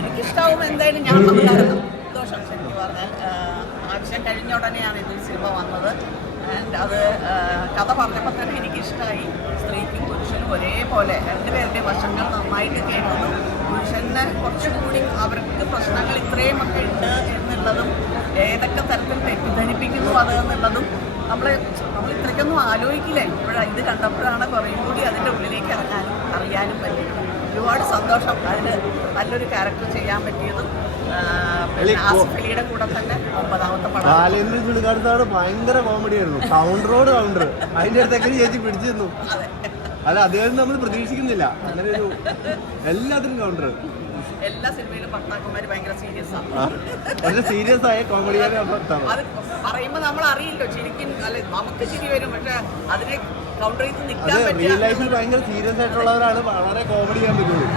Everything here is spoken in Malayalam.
എനിക്കിഷ്ടാവും എന്തായാലും. ഞാൻ സന്തോഷം ശരിക്കും പറഞ്ഞാൽ. ആവശ്യം കഴിഞ്ഞ ഉടനെയാണ് ഇത് സിനിമ വന്നത്. ആൻഡ് അത് കഥ പറഞ്ഞപ്പോൾ തന്നെ എനിക്കിഷ്ടമായി. സ്ത്രീക്കും പുരുഷനും ഒരേപോലെ രണ്ടുപേരുടെ വശങ്ങൾ നന്നായിട്ട് കേട്ടതും പുരുഷനെ കുറച്ചും കൂടി അവർക്ക് പ്രശ്നങ്ങൾ ഇത്രയുമൊക്കെ ഉണ്ട് എന്നുള്ളതും ഏതൊക്കെ തരത്തിൽ തെറ്റിദ്ധരിപ്പിക്കുന്നു അത് എന്നുള്ളതും നമ്മൾ ഇത്രയ്ക്കൊന്നും ആലോചിക്കില്ല. ഇപ്പോഴാണ് ഇത് കണ്ടപ്പോഴാണ് കുറേയും കൂടി അതിൻ്റെ ഉള്ളിലേക്ക് ഇറങ്ങാനും അറിയാനും പറ്റിയത്. ഒരുപാട് സന്തോഷം അതിന് നല്ലൊരു ക്യാരക്ടർ ചെയ്യാൻ പറ്റിയതും. ആസിഫ് അലിയുടെ കൂടെ തന്നെ 9ാമത്തെ പടം. ഭയങ്കര കോമഡി ആയിരുന്നു. കൗണ്ടറോട് കൗണ്ടർ അതിന്റെ അടുത്തേക്ക് ചേച്ചി പിടിച്ചിരുന്നു. അല്ല അദ്ദേഹം നമ്മൾ പ്രതീക്ഷിക്കുന്നില്ല അങ്ങനെ ഒരു എല്ലാത്തിനും കൗണ്ടർ. എല്ലാ സിനിമയിലും ഭർത്താക്കന്മാര് ഭയങ്കര സീരിയസ് ആണ്. വളരെ സീരിയസ് ആയ കോമഡിയാണ്. അത് പറയുമ്പോ നമ്മൾ അറിയില്ലോ ശരിക്കും. അല്ലെ നമുക്ക് ചിരി വരും, പക്ഷെ അതിനെ കൗണ്ടർ ചെയ്ത് നിൽക്കാൻ പറ്റില്ല. റിയൽ ലൈഫിൽ ഭയങ്കര സീരിയസ് ആയിട്ടുള്ളവരാണ് വളരെ കോമഡി ചെയ്യാൻ പറ്റുള്ളൂ.